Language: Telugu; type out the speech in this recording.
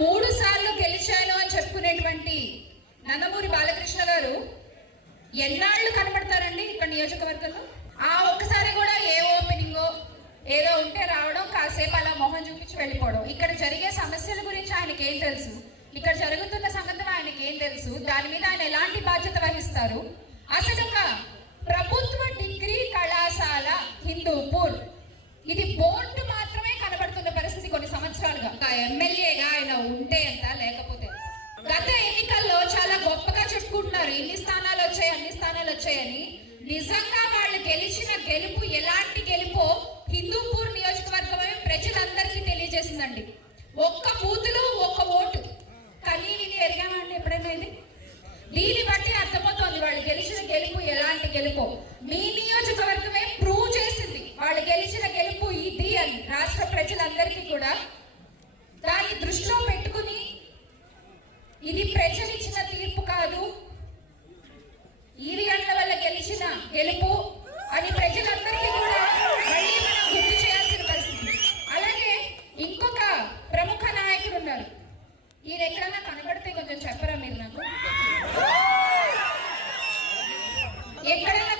3 సార్లు గెలిచాను అని చెప్పుకునేటువంటి నందమూరి బాలకృష్ణ గారు ఎన్నాళ్ళు కనబడతారండి ఇక్కడ నియోజకవర్గంలో? ఆ ఒక్కసారి కూడా ఏ ఓపెనింగో ఏదో ఉంటే రావడం, కాసేపు అలా మొహం చూపించి వెళ్ళిపోవడం. ఇక్కడ జరిగే సమస్యల గురించి ఆయనకి ఏం తెలుసు? ఇక్కడ జరుగుతున్న సంగతులు ఆయనకి ఏం తెలుసు? దాని మీద ఆయన ఎలాంటి బాధ్యత వహిస్తారు? అసలు ఒక ప్రభుత్వ డిగ్రీ కళాశాల హిందూపూర్, ఇది బోర్డు మాత్రమే కనబడుతున్న పరిస్థితి కొన్ని సంవత్సరాలుగా. ఎమ్మెల్యేగా ఆయన ఉంటే ఎంత, లేకపోతే గత ఎన్నికల్లో చాలా గొప్పగా చెప్పుకుంటున్నారు, ఇన్ని స్థానాలు వచ్చాయి అన్ని స్థానాలు వచ్చాయని. నిజంగా వాళ్ళు గెలిచిన గెలుపు ఎలాంటి గెలుపో హిందూపూర్ నియోజకవర్గమే ప్రజలందరికీ తెలియజేసిందండి. ఒక్క బూతులో ఒక్క ఓటు కానీ విని ఎరిగామండి ఎప్పుడైనా ఇది? దీన్ని బట్టి అర్థమవుతోంది వాళ్ళు గెలిచిన గెలుపు ఎలాంటి గెలుపో. మీ నియోజకవర్గమే ప్రూవ్ చేసింది వాళ్ళు గెలిచిన గెలుపు ఇది అని రాష్ట్ర ప్రజలందరికీ కూడా. దాన్ని దృష్టిలో పెట్టుకుని ఇది ప్రజలిచ్చిన తీర్పు కాదు, ఈవీఎంల వల్ల గెలిచిన గెలుపు అని ప్రజలందరికీ కూడా మళ్ళీ మనం గుర్తు చేయాల్సిన పరిస్థితి. అలాగే ఇంకొక ప్రముఖ నాయకుడు ఉన్నారు, ఈయన ఎక్కడన్నా కనబడితే కొంచెం చెప్పరా మీరు నాకు? ఎక్కడన్నా